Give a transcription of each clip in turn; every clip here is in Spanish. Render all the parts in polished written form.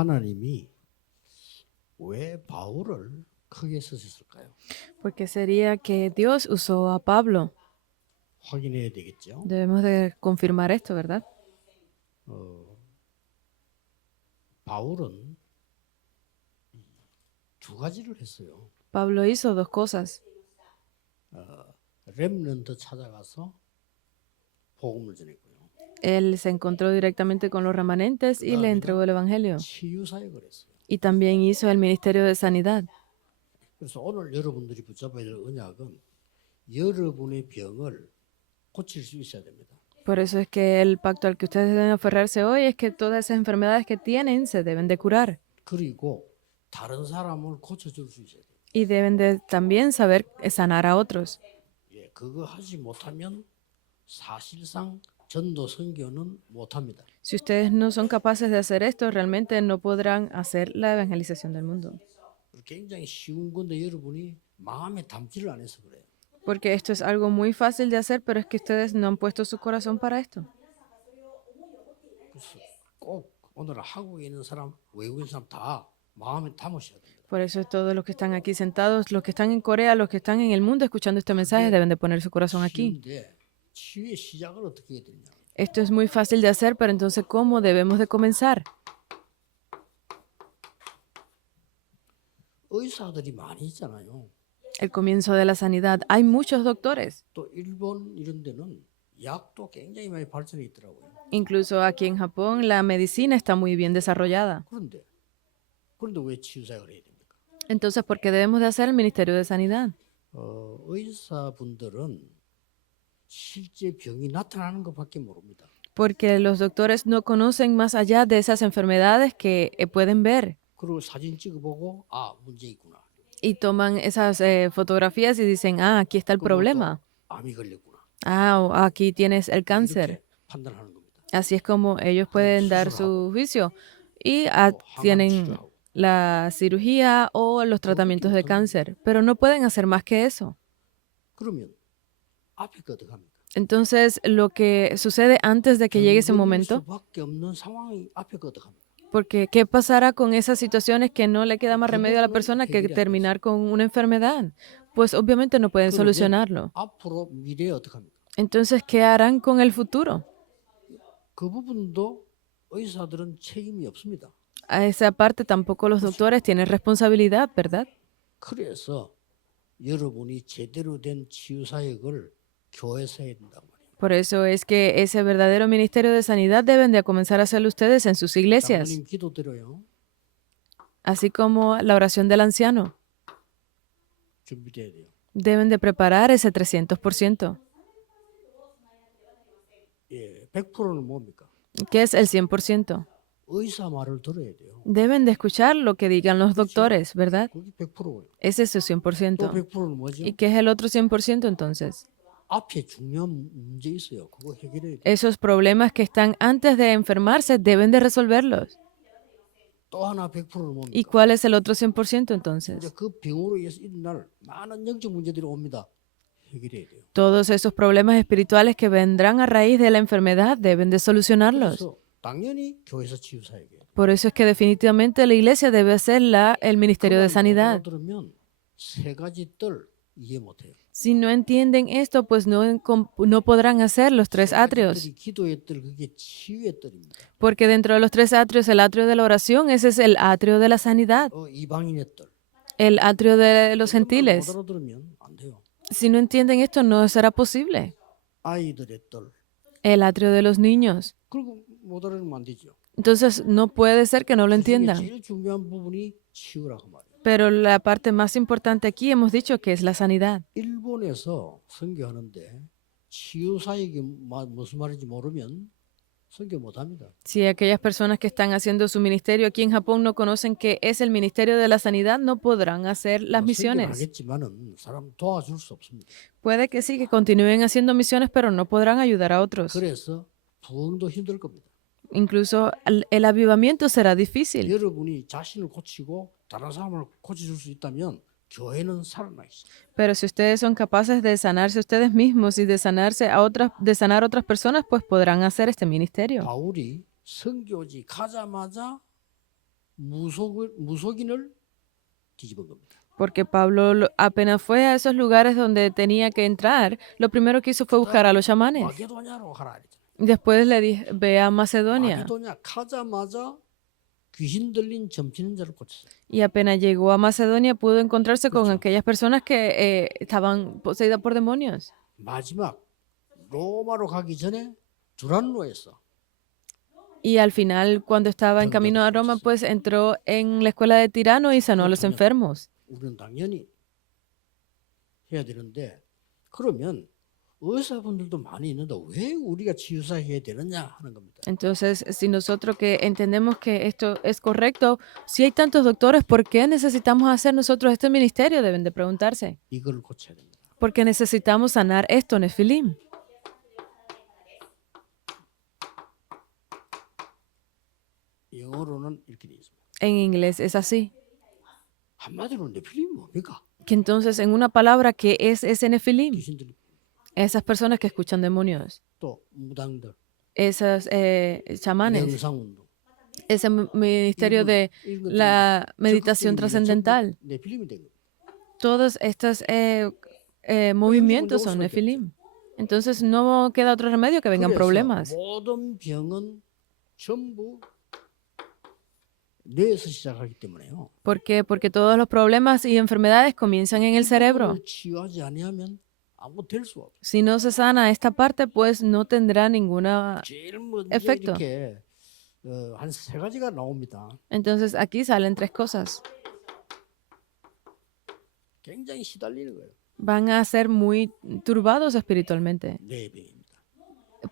하나님이 왜 바울을 크게 쓰셨을까요? Porque sería que Dios usó a Pablo. 확인해야 되겠죠. Debemos de confirmar esto, ¿verdad? 어, 바울은 두 가지를 했어요. Pablo hizo dos cosas. 렘넌트 찾아가서 복음을 전했고요. Él se encontró directamente con los remanentes y le entregó el Evangelio. 치유 사역을 했어요. Y también hizo el ministerio de sanidad. 그래서 오늘 여러분들이 붙잡아야 될 언약은 여러분의 병을 고칠 수 있어야 됩니다. Por eso es que el pacto al que ustedes deben aferrarse hoy es que todas esas enfermedades que tienen se deben de curar. 그리고 다른 사람을 고쳐줄 수 있어야 돼요. Y deben de también saber sanar a otros. 예, 그거 하지 못하면 사실상 전도 선교는 못합니다. Si ustedes no son capaces de hacer esto, realmente no podrán hacer la evangelización del mundo. 굉장히 쉬운 건데 여러분이 마음에 담지를 안 해서 그래요. Porque esto es algo muy fácil de hacer, pero es que ustedes no han puesto su corazón para esto. 그래서 꼭 오늘 한국에 있는 사람, 외국인 사람 다 마음에 담으셔야 됩니다. Por eso todos los que están aquí sentados, los que están en Corea, los que están en el mundo escuchando este mensaje, deben de poner su corazón aquí. 쉬운데 치유의 시작을 어떻게 해야 되냐? Esto es muy fácil de hacer, pero entonces, ¿cómo debemos de comenzar? 의사들이 많이 있잖아요. El comienzo de la sanidad. Hay muchos doctores. 또 일본 이런 데는 약도 굉장히 많이 발전해 있더라고요. Incluso aquí en Japón, la medicina está muy bien desarrollada. 그런데 왜 치유사역을 해야 됩니까? Entonces, ¿por qué debemos de hacer el ministerio de sanidad? 의사분들은 실제 병이 나타나는 것밖에 모릅니다. Porque los doctores no conocen más allá de esas enfermedades que pueden ver. 그리고 사진 찍어보고 문제 있구나. Y toman esas fotografías y dicen, aquí está el problema. 암이 걸렸구나. Aquí tienes el cáncer. 이렇게 판단하는 겁니다. Así es como ellos pueden dar su juicio. Y tienen la cirugía o los tratamientos de cáncer, pero no pueden hacer más que eso. 그러면 앞에 거 어떡합니까? Entonces, lo que sucede antes de que llegue ese momento, 수밖에 없는 상황이 앞에 거 어떡합니까? porque ¿qué pasará con esas situaciones que no le queda más remedio a la persona que terminar con una enfermedad? Pues obviamente no pueden solucionarlo. 앞으로 미래에 어떡합니까? Entonces, ¿qué harán con el futuro? 그 부분도 의사들은 책임이 없습니다. A esa parte tampoco los doctores tienen responsabilidad, ¿verdad? 그래서 여러분이 제대로 된 치유 사역을 교회에서 해야 된단 말이에요. Por eso es que ese verdadero ministerio de sanidad deben de comenzar a hacerlo ustedes en sus iglesias, 장로님 기도드려요. así como la oración del anciano. 준비돼야 돼요. Deben de preparar ese 300%. 예, 100%는 뭡니까? ¿Qué es el 100%? 의사 말을 들어야 돼요. Deben de escuchar lo que digan los doctores, ¿verdad? 그게 100%예요. Ese es su 또 100%. 100%는 뭐죠? ¿Y qué es el otro 100% entonces? 앞에 중요한 문제 있어요. 그거 해결해야 돼요. Esos problemas que están antes de enfermarse deben de resolverlos. 또 하나 100%는 뭡니까? ¿Y cuál es el otro 100% 이제 entonces? 그 병으로 인해서 일어날 많은 영적 문제들이 옵니다. 해결해야 돼요. Todos esos problemas espirituales que vendrán a raíz de la enfermedad deben de solucionarlos. 그래서 당연히 교회에서 치유 사역해야 돼요. Por eso es que definitivamente la iglesia debe hacer el ministerio de sanidad. 들으면 세 가지 뜰 이해 못 해요. Si no entienden esto, pues no podrán hacer los tres atrios. 기도의 뜰 그게 치유의 뜰입니다. Porque dentro de los tres atrios, el atrio de la oración, ese es el atrio de la sanidad. 이방인의 뜰. El atrio de los gentiles. 못 알아들으면 안 돼요. Si no entienden esto, no será posible. 아이들의 뜰. El atrio de los niños. 그리고 못 알아들으면 안 되죠. Entonces, no puede ser que no lo entiendan. 제일 중요한 부분이 치유라고 말이에요. Pero la parte más importante aquí hemos dicho que es la sanidad. 일본에서 선교하는데 치유 사역이 무슨 말인지 모르면 선교 못 합니다. Si aquellas personas que están haciendo su ministerio aquí en Japón no conocen qué es el ministerio de la sanidad, no podrán hacer las misiones. 하겠지만은 사람 도와줄 수 없습니다. Puede que sí, que continúen haciendo misiones, pero no podrán ayudar a otros. 그래서 부흥도 힘들 겁니다. Incluso el avivamiento será difícil. 여러분이 자신을 고치고 다른 사람을 고쳐줄 수 있다면 교회는 살아나 있어요. Pero si ustedes son capaces de sanarse ustedes mismos y de de sanar otras personas, pues podrán hacer este ministerio. 바울이 선교지 가자마자 무속인을 뒤집은 겁니다. Porque Pablo apenas fue a esos lugares donde tenía que entrar, lo primero que hizo fue buscar a los chamanes. 마게도냐로 가라 그랬잖아요. Después le dije, ve a Macedonia. 마게도냐 가자마자 귀신 들린 점치는 자를 고쳤어요. Y apenas llegó a Macedonia pudo encontrarse con 그렇죠. aquellas personas que estaban poseídas por demonios. 마지막 로마로 가기 전에 두란노에서 Y al final, cuando estaba en camino a Roma, pues entró en la escuela de Tirano y sanó a los enfermos. 우리는 당연히 해야 되는데 그러면 의사분들도 많이 있는데 왜 우리가 치유사 해야 되느냐 하는 겁니다. Entonces, si nosotros que entendemos que esto es correcto, si hay tantos doctores, ¿por qué necesitamos hacer nosotros este ministerio? Deben de preguntarse. 이걸 고쳐야 됩니다. Porque necesitamos sanar esto, Nefilim. 영어로는 이렇게 되어 있습니다. En inglés es así. 한마디로 네필림이 뭡니까? Que entonces, en una palabra, ¿qué es ese Nefilim? 귀신들이 Esas personas que escuchan demonios, 또 무당들, esas chamanes, 명상운동 ese ministerio de la meditación trascendental. 네필림이 된 겁니다. Todos estos movimientos son Nefilim. Entonces no queda otro remedio que vengan 그래서 problemas. 모든 병은 전부 뇌에서 시작하기 때문에요. ¿Por qué? Porque todos los problemas y enfermedades comienzan en el cerebro. 이걸 치유하지 아니하면 아무 될 수가 없어요. Si no se sana esta parte, pues no tendrá ninguna 제일 먼저 efecto. 이렇게 한 세 가지가 나옵니다. Entonces aquí salen tres cosas. 굉장히 시달리는 거예요. Van a ser muy turbados espiritualmente 뇌병입니다.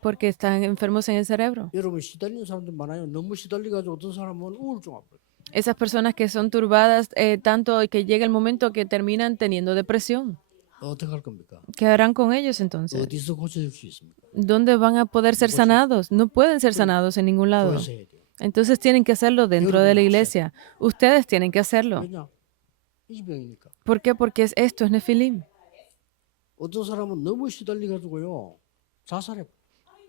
porque están enfermos en el cerebro. 여러분 시달리는 사람들 많아요. 너무 시달려가지고 어떤 사람은 우울증 와버려요. Esas personas que son turbadas tanto que llega el momento que terminan teniendo depresión. 어떻게 할 겁니까? ¿Qué harán con ellos entonces? 어디서 고쳐줄 수 있습니까? ¿Dónde van a poder ser sanados? No pueden ser sanados en ningún lado. 교회에서 해야 돼요. Entonces tienen que hacerlo dentro de la iglesia. Ustedes tienen que hacerlo. 왜냐? 이 병이니까. ¿Por qué? Porque esto es Nefilim. 어떤 사람은 너무 시달려가지고요 자살해.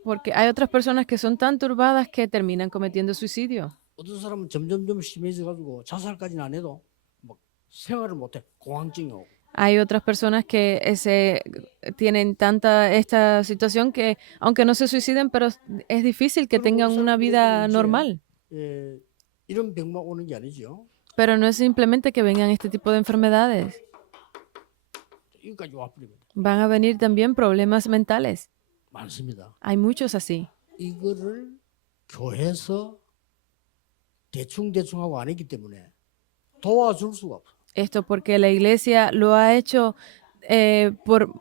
Porque hay otras personas que son tan turbadas que terminan cometiendo suicidio. 어떤 사람은 점점점 심해져가지고 자살까지는 안 해도 막 생활을 못해. 공황증이 오고. Hay otras personas que tienen esta situación que, aunque no se suiciden, pero es difícil que tengan una vida normal. 이런 병만 오는 게 아니죠. Pero no es simplemente que vengan este tipo de enfermedades. 여기까지 와버립니다. Van a venir también problemas mentales. 많습니다. Hay muchos así. 이거를 교회에서 대충 하고 안 했기 때문에 도와줄 수가 없어. Esto porque la iglesia lo ha hecho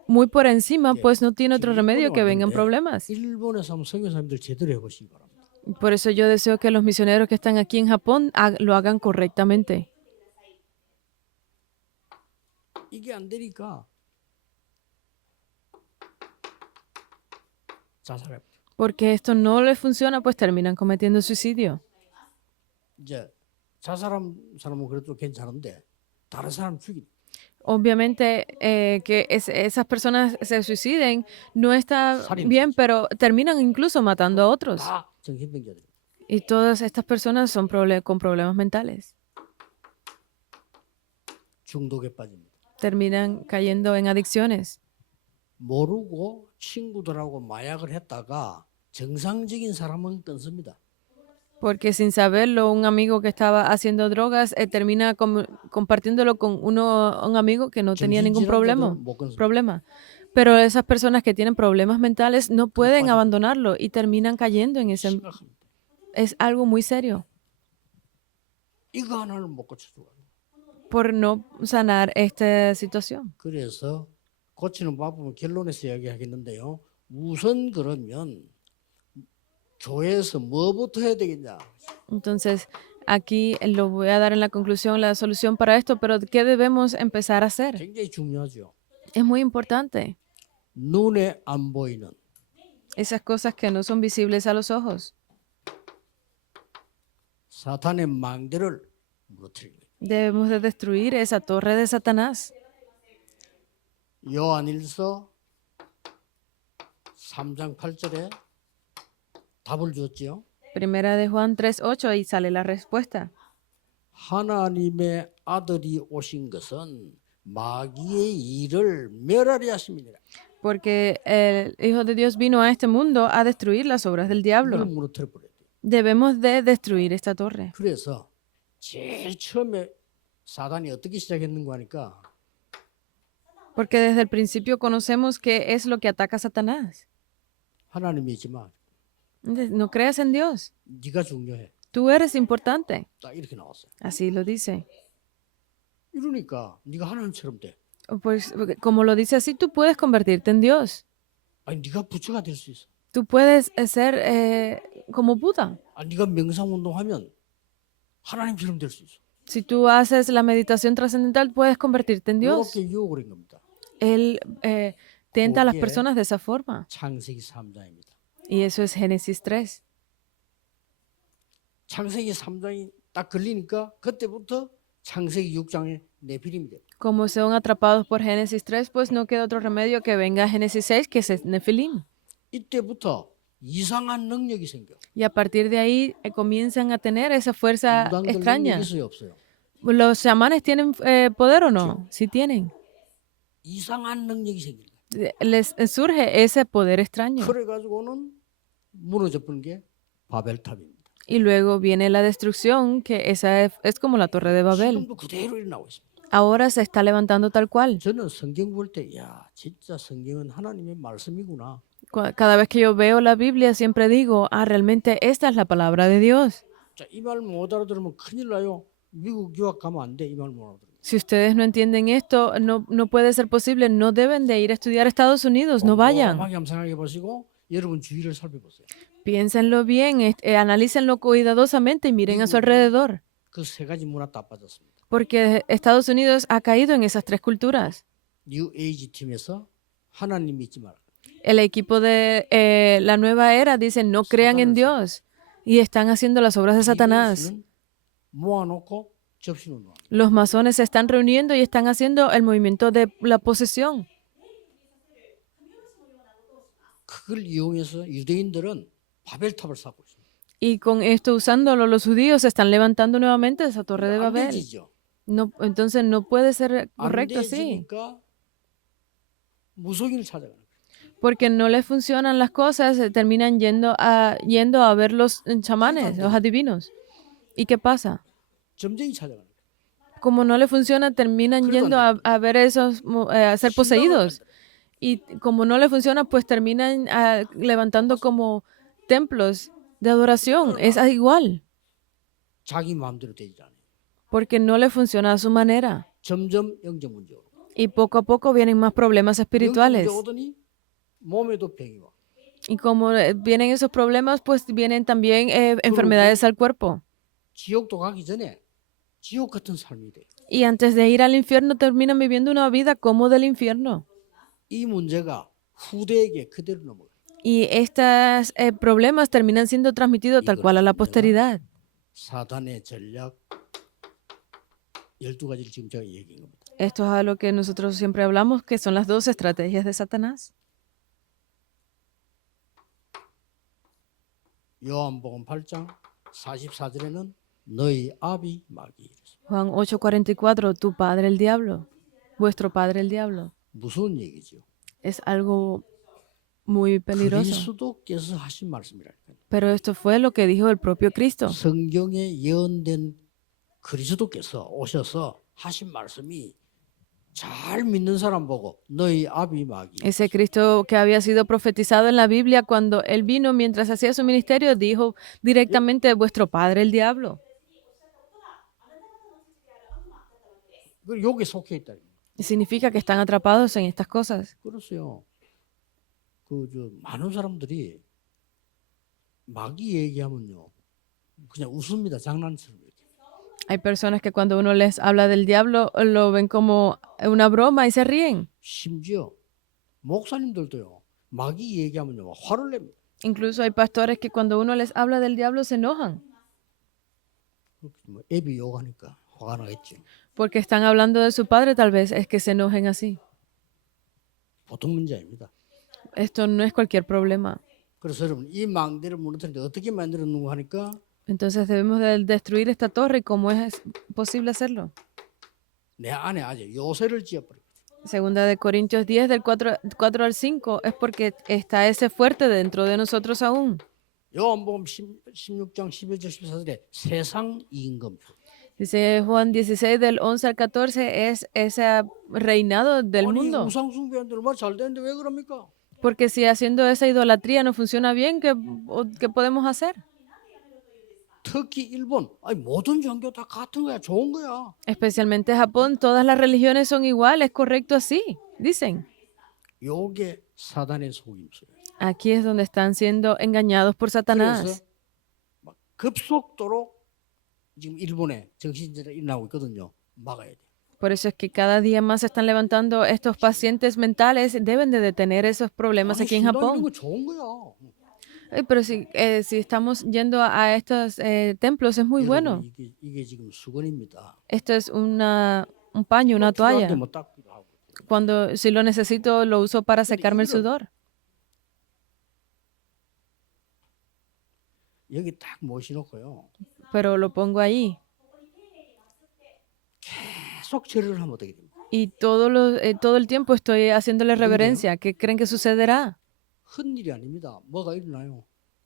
muy por encima, pues no tiene otro remedio que vengan problemas. 일본에서 한번 선교사님들 제대로 해보시기 바랍니다. Por eso yo deseo que los misioneros que están aquí en Japón lo hagan correctamente. 이게 안 되니까 자살해. Porque esto no les funciona, pues terminan cometiendo suicidio. 이제 자살한 사람은 그래도 괜찮은데 다른 사람 죽이. Obviamente que esas personas se suiciden no está bien, pero terminan incluso matando a otros. 다 정신병자들. Y todas estas personas son con problemas mentales. 중독에 빠집니다. Terminan cayendo en adicciones. 모르고 친구들하고 마약을 했다가 정상적인 사람은 끊습니다. Porque sin saberlo, un amigo que estaba haciendo drogas termina compartiéndolo con un amigo que no tenía ningún problema. Pero esas personas que tienen problemas mentales no pueden abandonarlo y terminan cayendo en ese. Es algo muy serio. 이거 하나를 못 고쳐줘요. Por no sanar esta situación. 그래서 고치는 방법은 결론에서 이야기하겠는데요. 우선 그러면 교회에서 뭐부터 해야 되겠냐? Entonces, aquí lo voy a dar en la conclusión, la solución para esto, pero ¿qué debemos empezar a hacer? 굉장히 중요하죠. Es muy importante. 눈에 안 보이는 Esas cosas que no son visibles a los ojos. 사탄의 망대를 무너뜨리는 거예요. Debemos de destruir esa torre de Satanás. 요한일서 3장 8절에 답을 주었지요. Primera de Juan 3:8 y sale la respuesta. 하나님의 아들이 오신 것은 마귀의 일을 멸하려 하심이니라. Porque el Hijo de Dios vino a este mundo a destruir las obras del 이걸 diablo. 무너뜨려 버려야 돼. Debemos de destruir esta torre. 그래서 제일 처음에 사단이 어떻게 시작했는가 하니까 Porque desde el principio conocemos qué es lo que ataca a Satanás. 하나님이지만 No creas en Dios. 네가 중요해. Tú eres importante. 딱 이렇게 나왔어요. Así lo dice. 이러니까 네가 하나님처럼 돼. Pues, como lo dice así, tú puedes convertirte en Dios. 아니 네가 부처가 될 수 있어. Tú puedes ser como Buda. 아니 네가 명상 운동하면 하나님처럼 될 수 있어. Si tú haces la meditación trascendental, puedes convertirte en Dios. 이렇게 유혹을 한 겁니다. Él tenta a las Porque- personas de esa forma. 창세기 3장입니다. Y eso es Génesis 3. 창세기 3장이 딱 걸리니까 그때부터 창세기 6장에 네피림이 돼요. Como son atrapados por Génesis 3, pues no queda otro remedio que venga Génesis 6, que es Nefilim. 이때부터 이상한 능력이 생겨. Y a partir de ahí comienzan a tener esa fuerza 무당들 extraña. 능력이 있어요, 없어요? ¿Los chamanes tienen poder o no? Sí tienen. 이상한 능력이 생긴다. Les surge ese poder extraño. 그래가지고는 무너져 버린 게 바벨탑입니다. Y luego viene la destrucción, que esa es como la torre de Babel. 지금도 그대로 일어나고 있습니다. Ahora se está levantando tal cual. 저는 성경 볼 때, 야, 진짜 성경은 하나님의 말씀이구나. Cada vez que yo veo la Biblia siempre digo, realmente esta es la palabra de Dios. 자, 이 말 못 알아들으면 큰일 나요. 미국 유학 가면 안 돼. 이 말 못 알아들으면. Si ustedes no entienden esto, no puede ser posible. No deben de ir a estudiar a Estados Unidos, no vayan. 곰곰하게 감상해 보시고 여러분 주위를 살펴보세요. Piénsenlo bien, analícenlo cuidadosamente y miren a su alrededor. 그 세 가지 문화 다 빠졌습니다. Porque Estados Unidos ha caído en esas tres culturas. 뉴 에이지 팀에서 하나님 믿지 마라. El equipo de la nueva era dice, no crean en Dios. Y están haciendo las obras de Satanás. 이것은 모아놓고 접신운동. Los masones se están reuniendo y están haciendo el movimiento de la posesión. 그걸 이용해서 유대인들은 바벨탑을 쌓고 있습니다. Y con esto usándolo, los judíos se están levantando nuevamente esa torre de 안 Babel. 되지죠. No, entonces no puede ser 안 correcto así. 되지니까 무속인을 찾아가는 거예요. Porque no les funcionan las cosas, terminan yendo a ver los chamanes, los adivinos. ¿Y qué pasa? 점쟁이 찾아가는 거예요. Como no les funciona, terminan yendo a ver esos, a ser poseídos. Y como no les funciona, pues terminan levantando como templos de adoración. Es igual, 자기 마음대로 되지 않아요. porque no les funciona a su manera. 점점 영적 문제 오고. Y poco a poco vienen más problemas espirituales. 영적 문제 오더니 몸에도 병이 와. Y como vienen esos problemas, pues vienen también enfermedades al cuerpo. 지옥도 가기 전에 지옥 같은 삶이 돼요. Y antes de ir al infierno, terminan viviendo una vida como del infierno. 이 문제가 후대에게 그대로 넘어가요. Y estos problemas terminan siendo transmitidos tal cual a la posteridad. 사단의 전략 12가지를 지금 제가 얘기한 겁니다. Esto es a lo que nosotros siempre hablamos, que son las dos estrategias de Satanás. 요한복음 8장 44절에는 너희 아비 마귀. Juan 8:44, tu padre el diablo, vuestro padre el diablo. 무서운 얘기죠. Es algo muy peligroso. 그리스도께서 하신 말씀이라니까요. Pero esto fue lo que dijo el propio Cristo. 성경에 예언된 그리스도께서 오셔서 하신 말씀이 잘 믿는 사람 보고 너희 아비 마귀. Ese Cristo que había sido profetizado en la Biblia cuando él vino mientras hacía su ministerio, dijo directamente vuestro padre el diablo. 그 욕에 속해 있다. Significa que están atrapados en estas cosas. 그렇어요. 많은 사람들이 마귀 얘기하면요, 그냥 웃습니다. 장난처럼 이렇게. Hay personas que cuando uno les habla del diablo lo ven como una broma y se ríen. 심지어 목사님들도요, 마귀 얘기하면요, 화를 냅니다. Incluso hay pastores que cuando uno les habla del diablo se enojan. 애비 욕하니까 화가 나겠죠. Porque están hablando de su padre, tal vez es que se enojen así. 보통 문제 아닙니다. Esto no es cualquier problema. 그래서 여러분 이 망대를 무너뜨리는데 어떻게 만들었는가 하니까 Entonces debemos de destruir esta torre. ¿Y cómo es posible hacerlo? 내 안에 아주 요새를 지어버려. Segunda de Corintios 10, del 4 al 5, es porque está ese fuerte dentro de nosotros aún. 요한복음 16장 11절 14절에 세상 임금표. Dice Juan 16, del 11 al 14, es ese reinado del 아니 mundo. 우상 숭배하는데 얼마나 잘 되는데 왜 그럽니까? Porque si haciendo esa idolatría no funciona bien, ¿qué podemos hacer? 특히 일본, 아니 모든 종교 다 같은 거야, 좋은 거야. Especialmente Japón, todas las religiones son iguales, correcto así, dicen. 요게 사단의 속임수예요. Aquí es donde están siendo engañados por 그래서 Satanás. 막 급속도로 지금 일본에 정신질환이 일어나고 있거든요. 막아야 돼. Por eso es que cada día más se están levantando estos pacientes mentales, deben de detener esos problemas 아니 aquí en 신당 이런 Japón. 거 좋은 거야. Pero si estamos yendo a estos templos es muy 여러분 bueno. 이게 지금 수건입니다. Esto es un paño, una 필요한데 toalla. 뭐 닦기도 하고. Cuando si lo necesito lo uso para 근데 secarme el 이거를 sudor. 여기 딱 모셔놓고요. Pero lo pongo ahí. 계속 절을 하면 어떻게 됩니까? Y todo el tiempo estoy haciéndole reverencia. ¿Qué creen que sucederá? 흔일이 아닙니다. 뭐가 일어나요?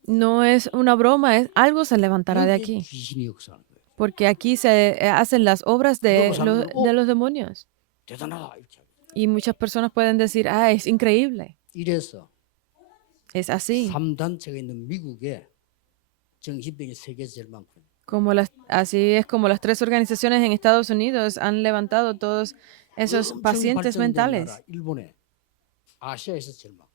No es una broma, algo se levantará de 여기에 aquí. 귀신이 역사하는 거예요. Porque aquí se hacen las obras 그러고 de 사람들은 los demonios. 대단하다 이렇게 하고. Y muchas personas pueden decir, es increíble. 이래서 Es así. 3단체가 있는 미국에 정신병이 세계에서 제일 많고요. Así es como las 3 organizaciones en Estados Unidos han levantado todos esos 엄청 pacientes 발전된 mentales. 나라 일본에 아시아에서 제일 많고.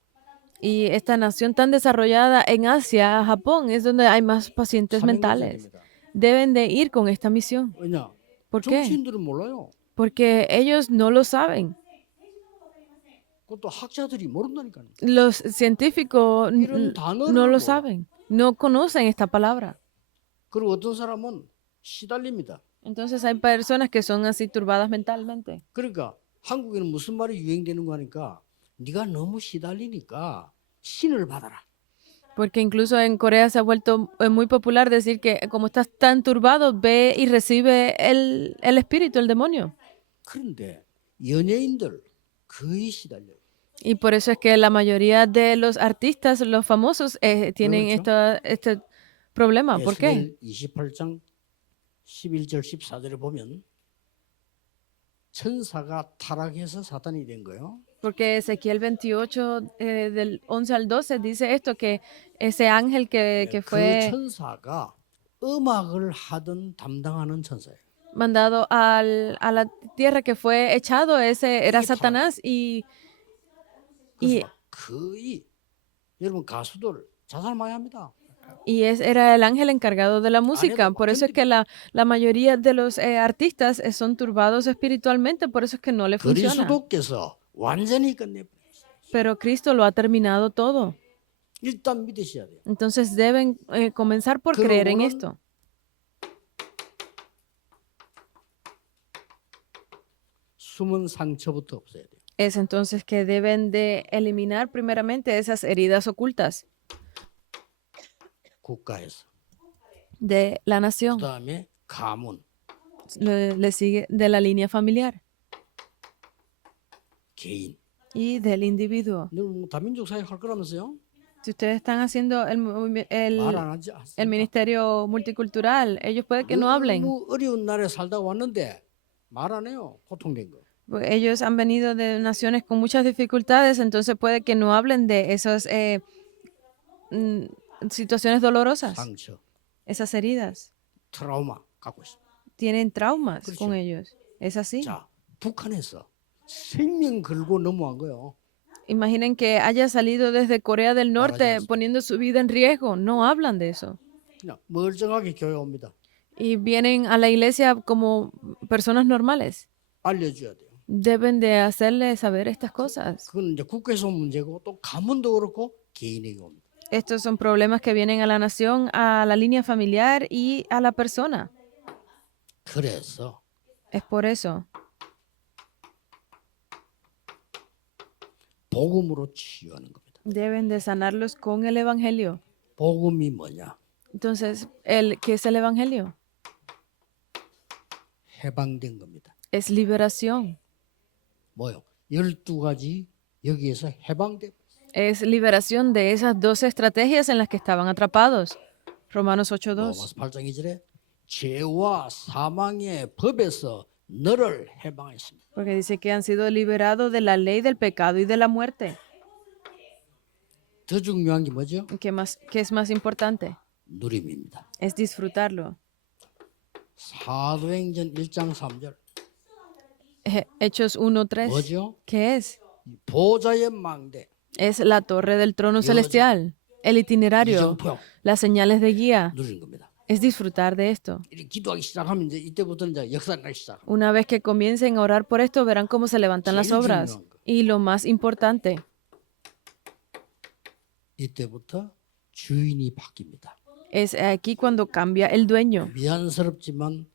Y esta nación tan desarrollada en Asia, Japón, es donde hay más pacientes 사명감이 mentales. 됩니다. Deben de ir con esta misión. 왜냐? ¿Por qué? 정치인들은 몰라요. Porque ellos no lo saben. 그것도 학자들이 모른다니까요. Los científicos 이런 단어를 no lo 몰라. saben, no conocen esta palabra. 그리고 어떤 사람은 시달립니다. Entonces hay personas que son así turbadas mentalmente. 그러니까 한국에는 무슨 말이 유행되는 거 하니까 네가 너무 시달리니까 신을 받아라. Porque incluso en Corea se ha vuelto muy popular decir que como estás tan turbado, ve y recibe el espíritu, el demonio. 그런데 연예인들 거의 시달려요. Y por eso es que la mayoría de los artistas, los famosos, tienen 그렇죠. este problema. ¿Por qué? 에스겔 28장 11절 14절에 보면 천사가 타락해서 사탄이 된 거예요. Porque Ezequiel 28, del 11 al 12, dice esto, que ese ángel que 그 fue 천사가 음악을 하던 담당하는 천사예요. mandado a la tierra, que fue echado, ese era 이게 Satanás. Y 그래서 막 거의 여러분 가수들 자살 많이 합니다. era el ángel encargado de la música. 막 Por eso es que la mayoría de los artistas son turbados espiritualmente, por eso es que no le funciona. 그리스도께서 완전히 끝내버렸어요. Pero Cristo lo ha terminado todo. 일단 믿으셔야 돼요. Entonces deben comenzar por creer en 그러고는 esto. 숨은 상처부터 없애야 돼요. Es entonces que deben de eliminar primeramente esas heridas ocultas 국가에서. de la nación. 그다음에 가문, Le sigue de la línea familiar 개인. y del individuo. 뭐 다민족 사회 할 거라면서요? Si ustedes están haciendo 말 안 하지 el 않습니까? ministerio multicultural, ellos pueden que no hablen. 너무 어려운 나라에 살다 왔는데 말 안 해요. 고통된 거. Ellos han venido de naciones con muchas dificultades, entonces puede que no hablen de esas situaciones dolorosas, 상처, esas heridas. 트라우마 갖고 있어. Tienen traumas 그렇죠. con ellos. Es así. 자, 북한에서 생명 걸고 넘어간 거요. Imaginen que haya salido desde Corea del Norte 않습니다. poniendo su vida en riesgo. No hablan de eso. 그냥 멀쩡하게 교회 옵니다. Y vienen a la iglesia como personas normales. 알려줘야 돼요. Deben de hacerle saber estas cosas. 그건 이제 국가에서 온 문제고 또 가문도 그렇고 개인에게 옵니다. Estos son problemas que vienen a la nación, a la línea familiar y a la persona. 그래서 Es por eso. 복음으로 치유하는 겁니다. Deben de sanarlos con el evangelio. 복음이 뭐냐? Entonces, ¿qué es el evangelio? 해방된 겁니다. Es liberación. 뭐요? 12가지 여기에서 해방돼. Es liberación de esas 12 estrategias en las que estaban atrapados. Romanos 8:2. 로마서 8장 2절에 죄와 사망의 법에서 너를 해방했습니다. Porque dice que han sido liberados de la ley del pecado y de la muerte. 더 중요한 게 뭐죠? ¿Qué es más importante? 누림입니다. Es disfrutarlo. 사도행전 1장 3절 Hechos 1:3. 뭐죠? ¿Qué es? 보좌의 망대, Es la torre del trono celestial, el itinerario, 이정표 las señales de guía. 누린 겁니다. Es disfrutar de esto. 이렇게 기도하기 시작하면 이제 이때부터 이제 역사가 나기 시작. Una vez que comiencen a orar por esto, verán cómo se levantan las obras. Y lo más importante, 이때부터 주인이 바뀝니다. es aquí cuando cambia el dueño. 미안스럽지만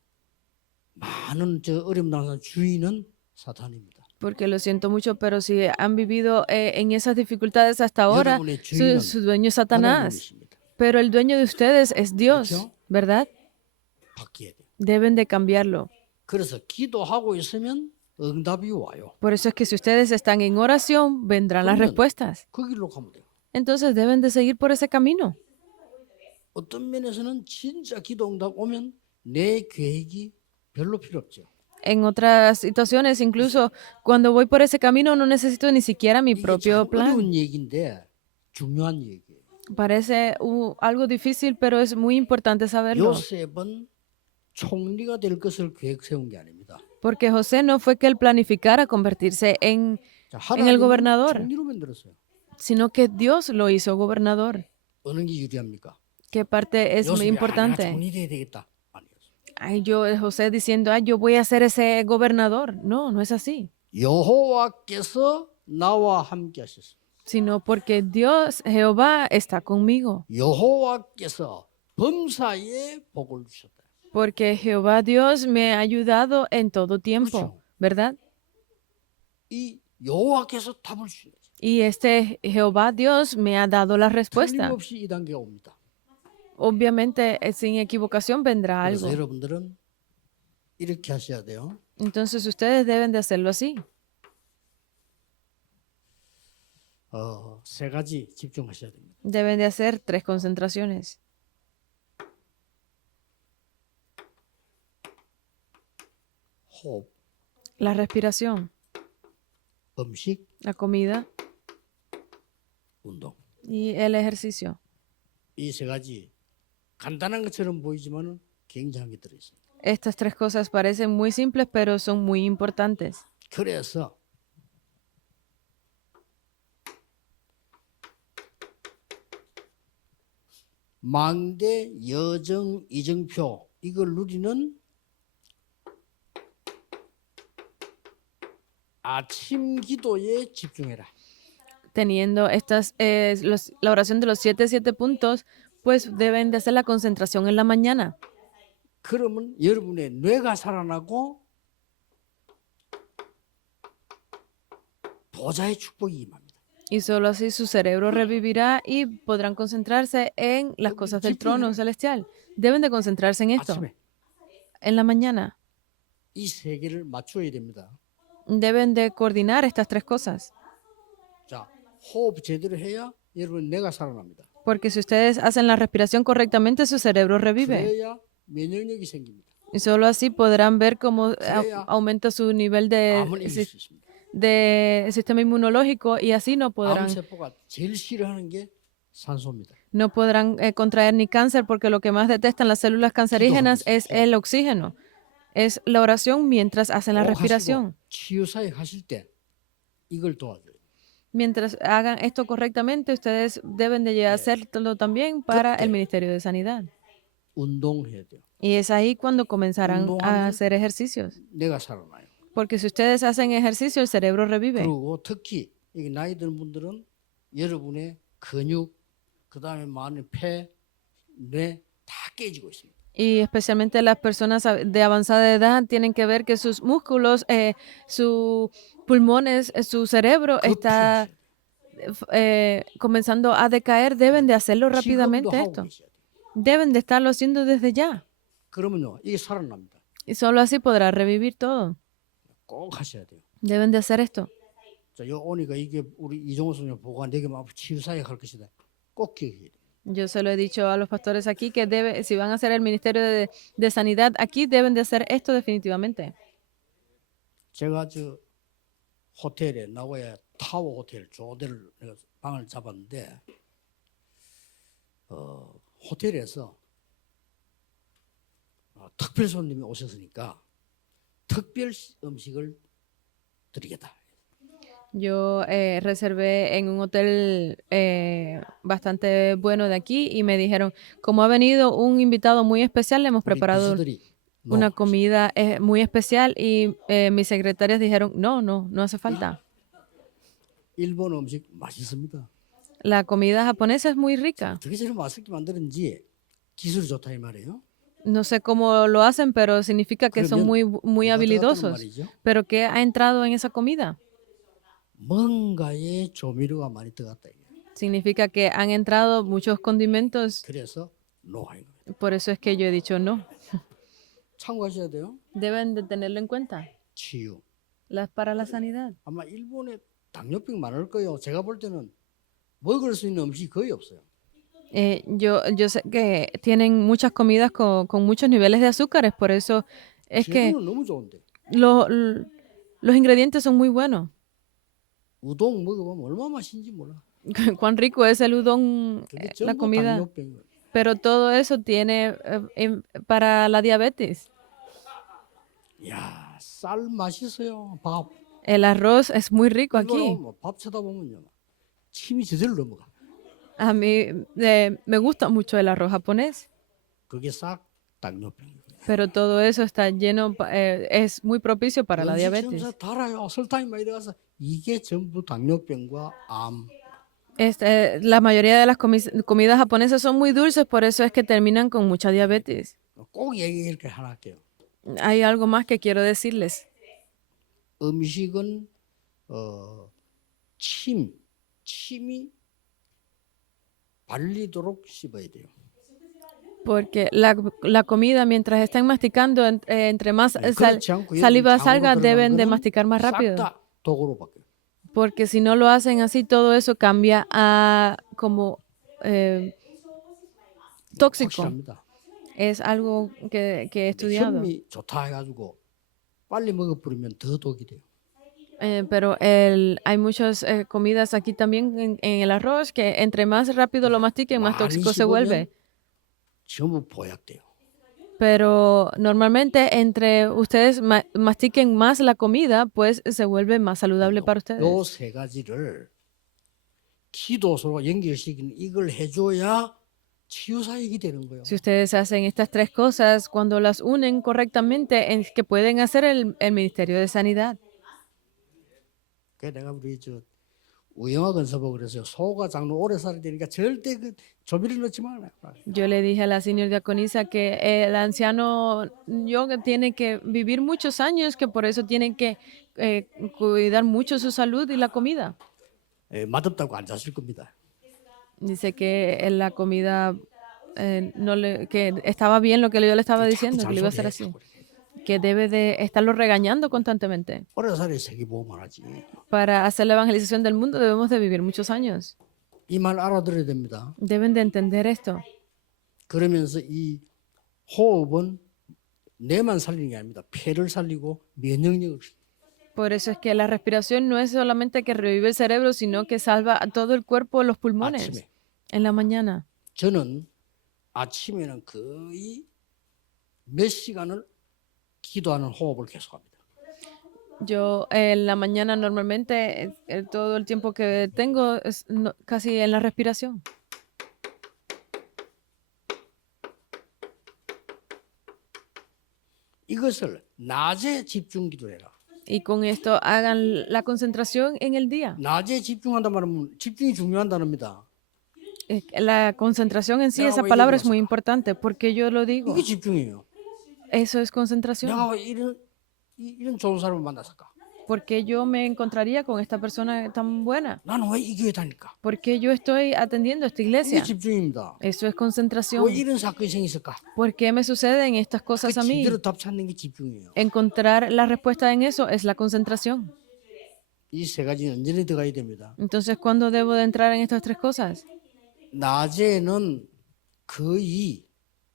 많은 저 어려움 당한 주인은 사탄입니다. Porque lo siento mucho, pero si han vivido en esas dificultades hasta ahora, 여러분의 주인은 su dueño es Satanás. 하나님이십니다. Pero el dueño de ustedes es Dios, 그렇죠? ¿verdad? 바뀌어야 돼요. Deben de cambiarlo. 그래서 기도하고 있으면 응답이 와요. Por eso es que si ustedes están en oración, vendrán las 그러면 respuestas. 그 길로 가면 돼요. Entonces deben de seguir por ese camino. 어떤 면에서는 진짜 기도 응답 오면 내 계획이 별로 필요 없죠. En otras situaciones, incluso cuando voy por ese camino, no necesito ni siquiera mi 이게 propio 참 plan. 어려운 얘기인데 중요한 얘기예요. Parece algo difícil, pero es muy importante saberlo. 요셉은 총리가 될 것을 계획 세운 게 아닙니다. Porque José no fue que él planificara convertirse en 자, el 하나님은 gobernador, 총리로 만들었어요. sino que Dios lo hizo gobernador. 어느 게 유리합니까? ¿Qué parte es muy 요셉이 내가 importante? 총리 돼야 되겠다. 아니었어요. Ay, José diciendo, ay, yo voy a ser ese gobernador. No, no es así. 여호와께서 나와 함께 하셨어요. Sino porque Dios, Jehová, está conmigo. 여호와께서 범사에 복을 주셨다. Porque Jehová Dios me ha ayudado en todo tiempo, 그렇죠. ¿verdad? 이 여호와께서 답을 주신 거죠. Y este Jehová Dios me ha dado la respuesta. 틀림없이 이 단계가 옵니다. Obviamente, sin equivocación vendrá 그래서 algo. 여러분들은 이렇게 하셔야 돼요. Entonces ustedes deben de hacerlo así. 세 가지 집중하셔야 됩니다. Deben de hacer 3 concentraciones. 호흡, La respiración, 음식, la comida 운동. y el ejercicio. 이 세 가지 간단한 것처럼 보이지만은 굉장한 게 들어있습니다. Estas 3 cosas parecen muy simples, pero son muy importantes. 그래서 망대, 여정, 이정표 이걸 누리는 아침 기도에 집중해라. Teniendo la oración de los 7 puntos, pues deben de hacer la concentración en la mañana. 그러면 여러분의 뇌가 살아나고 보좌의 축복이 임합니다. Y solo así su cerebro revivirá y podrán concentrarse en las cosas del trono celestial. Deben de concentrarse en esto. 아침에 En la mañana. 이 세 개를 맞춰야 됩니다. Deben de coordinar estas 3 cosas. 자, 호흡 제대로 해야 여러분 뇌가 살아납니다. Porque si ustedes hacen la respiración correctamente, su cerebro revive. 그래야 면역력이 생깁니다. Y solo así podrán ver cómo 그래야 aumenta su nivel 암을 이길 수 있습니다. de sistema inmunológico y así no podrán 암세포가 제일 싫어하는 게 산소입니다. contraer ni cáncer porque lo que más detestan las células cancerígenas es el oxígeno. Es la oración mientras hacen la 꼭 respiración. 하시고 치유사역 하실 때 이걸 도와줘요. Mientras hagan esto correctamente, ustedes deben de hacerlo también para el Ministerio de Sanidad. 운동해야 돼요. Y es ahí cuando comenzarán a 운동하면 hacer ejercicios. 뇌가 살아나요. Porque si ustedes hacen ejercicio, el cerebro revive. 그리고 특히 여기 나이 든 분들은 여러분의 근육, 그다음에 많은 폐, 뇌 다 깨지고 있습니다. Y especialmente las personas de avanzada edad tienen que ver que sus músculos, sus pulmones, su cerebro está comenzando a decaer. Deben de hacerlo rápidamente 지금도 하고 esto. 계셔야 돼요. Deben de estarlo haciendo desde ya. 그러면요, 이게 살아납니다. Y solo así podrá revivir todo. 꼭 하셔야 돼요. Deben de hacer esto. 자, 요 오니까 이게 우리 이종호 선생님 보고 내게 막 치유사역 할 것이다. 꼭 기억해야 돼요. Yo se lo he dicho a los pastores aquí que si van a hacer el ministerio de sanidad aquí, deben de hacer esto definitivamente. 제가 저 호텔에 나고야 타워 호텔 조호텔 내가 방을 잡았는데 호텔에서 특별 손님이 오셨으니까 특별 음식을 드리겠다. Yo reservé en un hotel bastante bueno de aquí y me dijeron, como ha venido un invitado muy especial, le hemos 우리 preparado 비서들이 una no, comida muy especial y mis secretarias dijeron, no hace falta. 일본 음식 맛있습니다. La comida japonesa es muy rica. 어떻게 저렇게 맛있게 만드는지 기술이 좋다 이 말이에요. No sé cómo lo hacen, pero significa que son muy 뭐가 들어갔다는 habilidosos. 말이죠? Pero ¿qué ha entrado en esa comida? 뭔가에 조미료가 많이 들어갔다. Significa que han entrado muchos condimentos. 그래서 no 하는 거예요. Por eso es que yo he dicho no. 참고하셔야 돼요. Deben de tenerlo en cuenta. 치유. Para la sanidad. 아마 일본에 당뇨병 많을 거예요. 제가 볼 때는 먹을 수 있는 음식이 거의 없어요. Yo sé que tienen muchas comidas con muchos niveles de azúcares, por eso es que 재료는 너무 좋은데. los ingredientes son muy buenos. 우동 먹어보면 얼마나 맛있는지 몰라. Cuán rico es el udon, 그게 la 전부 comida. 당뇨병이에요. Pero todo eso tiene para la diabetes. 야, 쌀 맛있어요. 밥. El arroz es muy rico 일본 aquí. 오면 밥 쳐다보면요. 침이 제대로 넘어가. A mí me gusta mucho el arroz japonés, 그게 싹 당뇨병이에요. pero todo eso está lleno, es muy propicio para la diabetes. 음식 달아요. 설탕이 많이 들어가서 이게 전부 당뇨병과 암. La mayoría de las comidas japonesas son muy dulces, por eso es que terminan con mucha diabetes. 꼭 얘기할 게 하나 할게요. Hay algo más que quiero decirles. 음식은 침이 발리도록 씹어야 돼요. Porque la comida, mientras están masticando, entre más 그렇지 않고 saliva 여러분 salga, 장으로 deben de 들어간 masticar más 거는 rápido. 싹 다 독으로 바뀌어요. Porque si no lo hacen así, todo eso cambia a como tóxico. 확실합니다. Es algo que he estudiado. 현미 좋다 해가지고 빨리 먹어버리면 더 독이 돼요. Pero hay muchas comidas aquí también en el arroz que entre más rápido lo mastiquen, más 많이 tóxico se 씹으면 vuelve. 전부 보약돼요. Pero normalmente entre ustedes mastiquen más la comida, pues se vuelve más saludable para ustedes. 요 세 가지를 기도서로 연결시키는 이걸 해줘야 치유사역이 되는 거예요. Si ustedes hacen estas tres cosas, cuando las unen correctamente, es que pueden hacer el Ministerio de Sanidad. 그래 내가 우리 저 우영아 건설보 그래서 소가 장로 오래 살아야 되니까 절대 그 조미료 넣지 마라. Yo le dije a la señora diaconisa que el anciano yoga tiene que vivir muchos años, que por eso tienen que cuidar mucho su salud y la comida. 맛없다고 안 잤을 겁니다. Dice que la comida que estaba bien lo que yo le estaba diciendo, que le iba a hacer así, que debe de estarlo regañando constantemente. 오래 살아야 세계보험을 하지. Para hacer la evangelización del mundo debemos de vivir muchos años. 이 말 알아들어야 됩니다. Deben de entender esto. 그러면서 이 호흡은 뇌만 살리는 게 아닙니다. 폐를 살리고 면역력을. Por eso es que la respiración no es solamente que revive el cerebro, sino que salva a todo el cuerpo, los pulmones. 아침에. En la mañana. 저는 아침에는 거의 몇 시간을 기도하는 호흡을 계속합니다. Yo en la mañana normalmente todo el tiempo que tengo es casi en la respiración. 이것을 낮에 집중 기도해라. Y con esto hagan la concentración en el día. 낮에 집중한단 말은 집중이 중요한다는 겁니다. La concentración en sí, esa palabra es muy importante porque yo lo digo. 이게 집중이에요. Eso es concentración. 내가 왜 이런 좋은 사람을 만났을까? ¿Por qué yo me encontraría con esta persona tan buena? 나는 왜 이 교회 다닐까? ¿Por qué yo estoy atendiendo esta 이게 iglesia? 집중입니다. Eso es 왜 concentración. 이런 사건이 생겼을까? ¿Por qué me suceden estas 그 cosas a mí? 제대로 답 찾는 게 집중이에요. Encontrar la respuesta en eso es la concentración. 이 세 가지는 언제나 들어가야 됩니다. Entonces, ¿cuándo debo de entrar en estas tres cosas? 낮에는 거의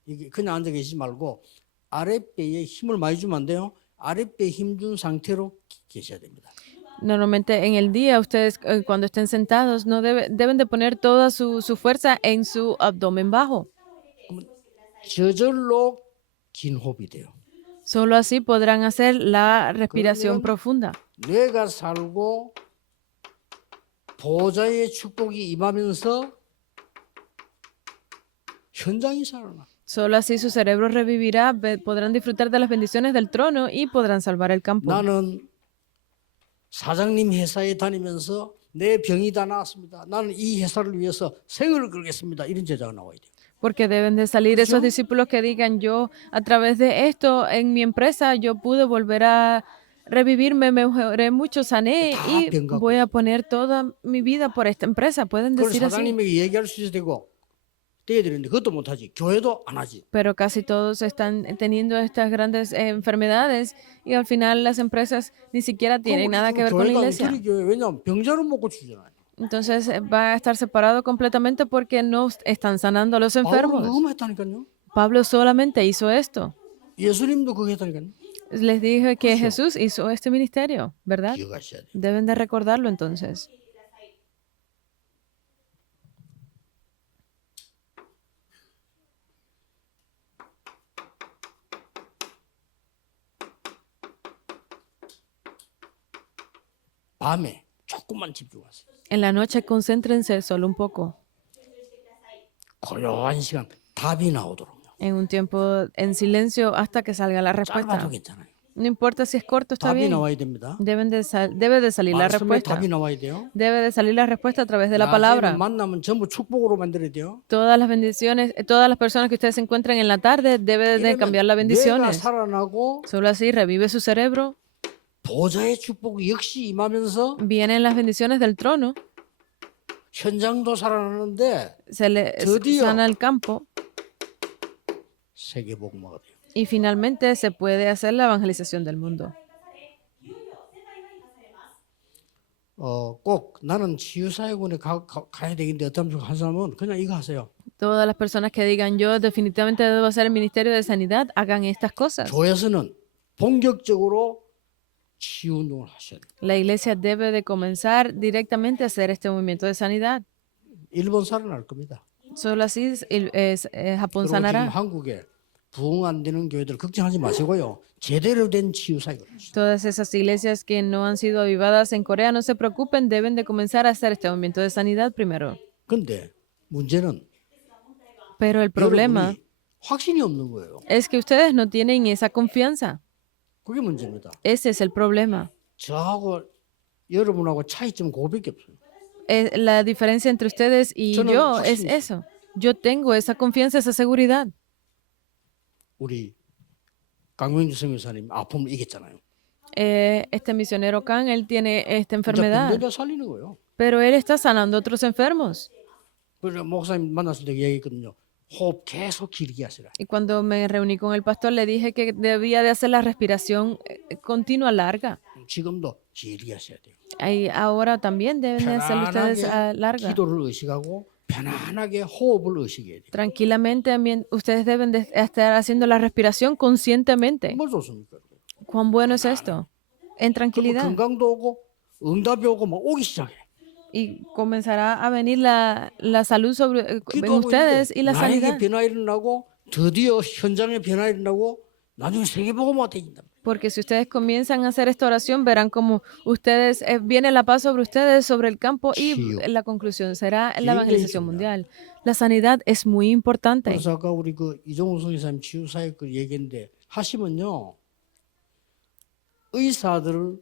이게 그냥 앉아 계시지 말고 아랫배에 힘을 많이 주면 안 돼요. 아랫배에 힘 준 상태로 계셔야 됩니다. Normalmente en el día, ustedes cuando estén sentados, no deben de poner toda su fuerza en su abdomen bajo. 저절로 긴 호흡이 돼요. Solo así podrán hacer la respiración 그러면 profunda. 뇌가 살고 보좌의 축복이 임하면서 현장이 살아나. Solo así su cerebro revivirá, podrán disfrutar de las bendiciones del trono y podrán salvar el campo. 나는 사장님 회사에 다니면서 내 병이 다 나았습니다. 나는 이 회사를 위해서 생을 걸겠습니다. 이런 제자가 나와야 돼요. Porque deben de salir esos discípulos que digan, yo a través de esto en mi empresa yo pude volver a revivirme, mejoré mucho, sané y voy a poner toda mi vida por esta empresa. Pueden 그걸 decir así. 사장님에게 얘기할 수 있어야 되고 돼야 되는데 그것도 못하지. 교회도 안 하지. Pero casi todos están teniendo estas grandes enfermedades y al final las empresas ni siquiera tienen nada que ver con la 교회가 iglesia. 엉터리 교회. 왜냐하면 병자는 못 고치잖아요. Entonces va a estar separado completamente porque no están sanando a los 바울은 enfermos. 그것만 했다니까요. Pablo solamente hizo esto. 예수님도 그거 했다니까요. Les dije que Jesús hizo este ministerio, ¿verdad? 기억하셔야 돼요. Deben de recordarlo entonces. 밤에 조금만 집중하세요. En la noche concéntrense solo un poco, 고요한 시간 답이 나오도록요. en un tiempo en silencio hasta que salga la respuesta. 짧아도 괜찮아요. No importa si es corto, está 답이 bien. 나와야 됩니다. Debe de salir la 말씀에 respuesta. 답이 나와야 돼요. Debe de salir la respuesta a través de la 낮에는 palabra. 만나면 전부 축복으로 만들어야 돼요. Todas las bendiciones, todas las personas que ustedes se encuentran en la tarde, debe de cambiar las 뇌가 bendiciones. 살아나고 Solo así revive su cerebro. 보좌의 축복이 역시 임하면서 Vienen las bendiciones del trono. 현장도 살아나는데 Se le 드디어 sana el campo. 세계복음화가 돼요. Y finalmente se puede hacer la evangelización del mundo. 꼭 나는 치유사역원에 가야 되겠는데 어떤 한 사람은 그냥 이거 하세요. Todas las personas que digan yo definitivamente debo hacer el ministerio de sanidad, hagan estas cosas. 교회에서는 본격적으로 치유 운동을 하셔야 돼요. La iglesia debe de comenzar directamente a hacer este movimiento de sanidad. 일본 살아날 겁니다. Solo así Japón 그리고 지금 sanará. 한국에 부흥 안 되는 교회들 걱정하지 마시고요. 제대로 된 치유사역을 하시죠. Todas esas iglesias que no han sido avivadas en Corea, no se preocupen, deben de comenzar a hacer este movimiento de sanidad primero. 근데 문제는 Pero el problema 여러분이 확신이 없는 거예요. es que ustedes no tienen esa confianza. 그게 문제입니다. Ese es el problema. 저하고 여러분하고 차이점 그거밖에 없어요. La diferencia entre ustedes y 저는 yo es 확신이 eso. Yo tengo esa confianza, esa seguridad. 우리 강명주 선교사님 아픔을 이겼잖아요. Este misionero Khan, él tiene esta 진짜 enfermedad, 병들다 살리는 거예요. pero él está sanando a otros enfermos. 그래서 목사님 만났을 때 얘기했거든요. 호흡 계속 길게 하시라. Y cuando me reuní con el pastor, le dije que debía de hacer la respiración continua larga. 지금도 길게 하셔야 돼요. Y ahora también deben de hacerlo ustedes 편안하게 larga. 기도를 의식하고 편안하게 호흡을 의식해야 돼요. Tranquilamente, ustedes deben de estar haciendo la respiración conscientemente. 뭘 좋습니까? ¿Cuán bueno es esto? En 그러면 tranquilidad. 건강도 오고 응답이 오고 막 오기 시작해. Y comenzará a venir la salud sobre en 기도하고 ustedes y 있는데 la 나에게 sanidad. 변화 일어나고 드디어 현장에 변화 일어나고 나중에 세계복음화 되긴다. Porque si ustedes comienzan a hacer esta oración, verán como ustedes, viene la paz sobre ustedes, sobre el campo, y 치유. la conclusión será la 굉장히 evangelización 중요합니다. mundial. La sanidad es muy importante. 그래서 아까 우리 그 이종훈 선교사님 치유사역 그 얘기했는데 하시면요 의사들을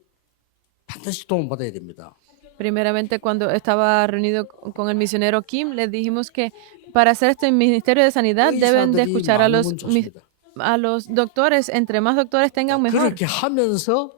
반드시 도움받아야 됩니다. Primeramente, cuando estaba reunido con el misionero Kim, les dijimos que para hacer este ministerio de sanidad deben de 의사들이 escuchar a 많으면 좋습니다. los doctores. Entre más doctores tengan, mejor. 그렇게 하면서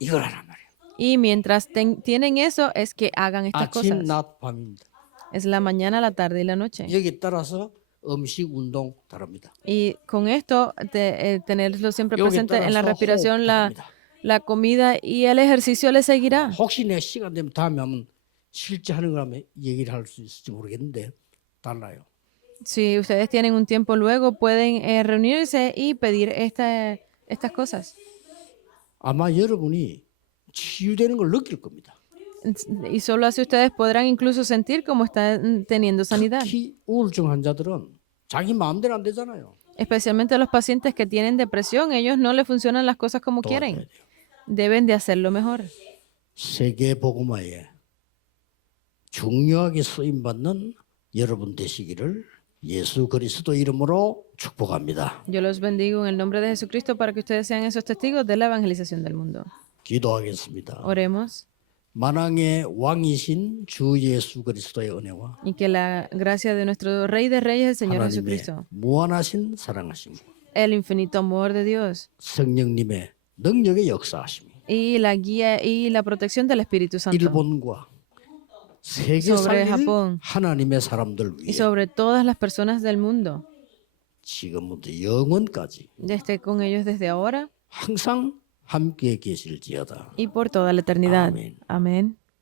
이걸 하란 말이에요. Y mientras tienen eso, es que hagan estas 아침, cosas. 낮, 밤입니다. Es la mañana, la tarde y la noche. 여기에 따라서 음식, 운동 다릅니다. Y con esto, tenerlo siempre 여기에 presente en la 따라서 호흡 respiración, 다릅니다. la comida y el ejercicio le seguirá. 혹시 내 시간 되면 다음에 하면 실제 하는 거라면 얘기를 할 수 있을지 모르겠는데 달라요. Si ustedes tienen un tiempo luego, pueden reunirse y pedir estas cosas. 아마 여러분이 치유되는 걸 느낄 겁니다. Y solo así ustedes podrán incluso sentir cómo están teniendo sanidad. 특히 우울증 환자들은 자기 마음대로 안 되잖아요. Especialmente los pacientes que tienen depresión, ellos no les funcionan las cosas como 도와줘야 quieren. 돼요. Deben de hacerlo mejor. 세계 복음화에 중요하게 쓰임 받는 여러분 되시기를 예수 그리스도 이름으로 축복합니다. Yo los bendigo en el nombre de Jesucristo para que ustedes sean esos testigos de la evangelización del mundo. 기도하겠습니다. Oremos 만왕의 왕이신 주 예수 그리스도의 은혜와 y que la gracia de nuestro Rey de Reyes, el Señor 하나님의 Jesucristo, 무한하신 사랑하심, el infinito amor de Dios 성령님의 능력의 역사하심이 y la guía y la protección del Espíritu Santo 일본과 세계 sobre 살릴 Japón 하나님의 사람들 y 위해 sobre todas las personas del mundo, 지금부터 영원까지 esté con ellos desde ahora 항상 함께 계실지어다. y por toda la eternidad. Amén. Amén.